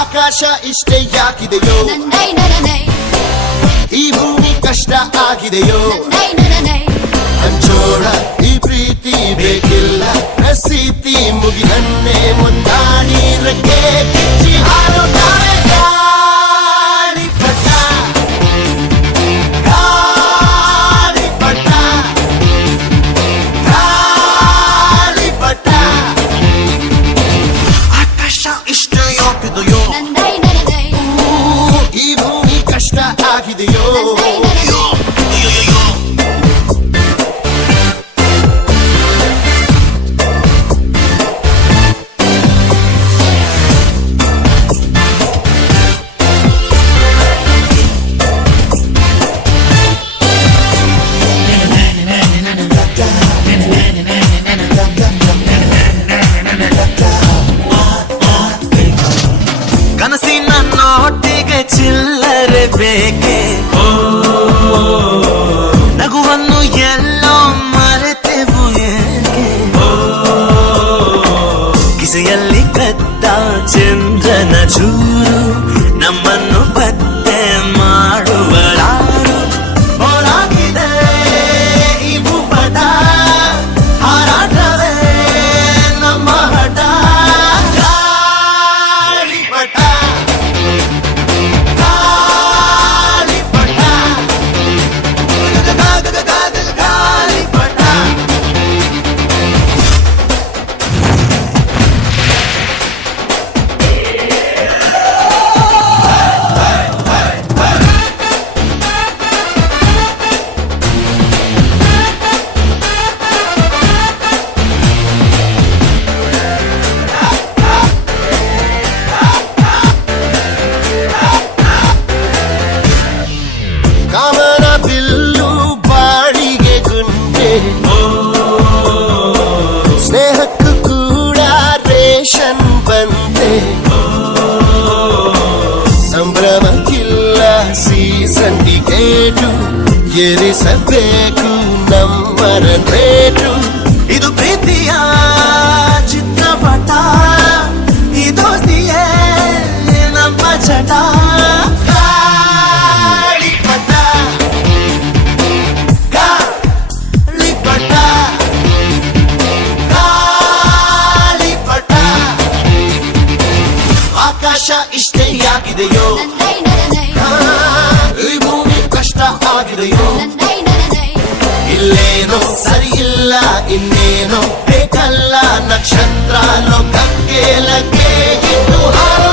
ಆಕಾಶ ಇಷ್ಟೇ ಯಾಕಿದೆಯೋ, ಈ ಭೂಮಿ ಕಷ್ಟ ಆಗಿದೆಯೋ, ಹಂಚೋಳ ಈ ಪ್ರೀತಿ ಬೇಕಿಲ್ಲ, ಪ್ರಸಿದ್ಧಿ ಮುಗಿದನ್ನೇ ಮುಂದಾಡಿ ರಕ್ಕೆ ಕಿಚ್ಚಿ ಹಾರುತ್ತಾರೆ ಗಾಳಿಪಟ, ಗಾಳಿಪಟ, ಗಾಳಿಪಟ. ಆಕಾಶ ಇಷ್ಟೇ ಯಾಕಿದೆಯೋ, ಈ ಭೂಮಿ ಕಷ್ಟ ಆಗಿದೆಯೋ, ಕನಸಿನ ನೋಟಿಗೆ ಚಿಲ್ಲರೆ ಬೇಕೆ, ನಗುವನ್ನು ಎಲ್ಲೋ ಮರೆತೆವು ಏಕೆ, ಕಿಸೆಯಲ್ಲಿ ಕದ್ದ ಚಂದ್ರನ ಚೂರು ನಮ್ಮನ್ನು ಪತ್ತೆ ಮಾಡುವರಾರು. ಹೋರಾಗಿದೆ ಈ ಭೂಪಟ, ಹಾರಾಟವೇ ನಮ್ಮ ಹಠ. ಗಾಳಿಪಟ, ಗಾಳಿಪಟ, ಗಾಳಿಪಟ. ಕಾಮನ ಬಿಲ್ಲು ಬಾಡಿಗೆ ಗುಂಡೆ, ಸ್ನೇಹಕ್ಕೂ ಕೂಡ ರೇಷನ್ ಬಂದೆ, ಸಂಭ್ರಮಕ್ಕಿಲ್ಲ ಸೀಸನ್ ಟಿಕೇಟು, ಏರಿಸಬೇಕು ನಮ್ಮರ ರೇಟು. ಇದು ಪ್ರೀತಿಯ ಚಿತ್ರಪಟ, ಈ ದೋಸ್ತಿಯೇ ನಮ್ಮ ಚಟ. ಗಾಳಿಪಟ, ಗಾಳಿಪಟ, ಗಾಳಿಪಟ. ಆಕಾಶ ಇಷ್ಟೇ ಯಾಕಿದೆಯೋ, ಈ ಭೂಮಿ ಕಷ್ಟ ಆಗಿದೆಯೋ, ಇಲ್ಲೇನೋ ಸರಿ ಇಲ್ಲ ಇನ್ನೇನೋ ಬೇಕಲ್ಲ, ನಕ್ಷತ್ರ ಲೋಕಕ್ಕೆ ಲಗ್ಗೆ ಇನ್ನು ಹಾರು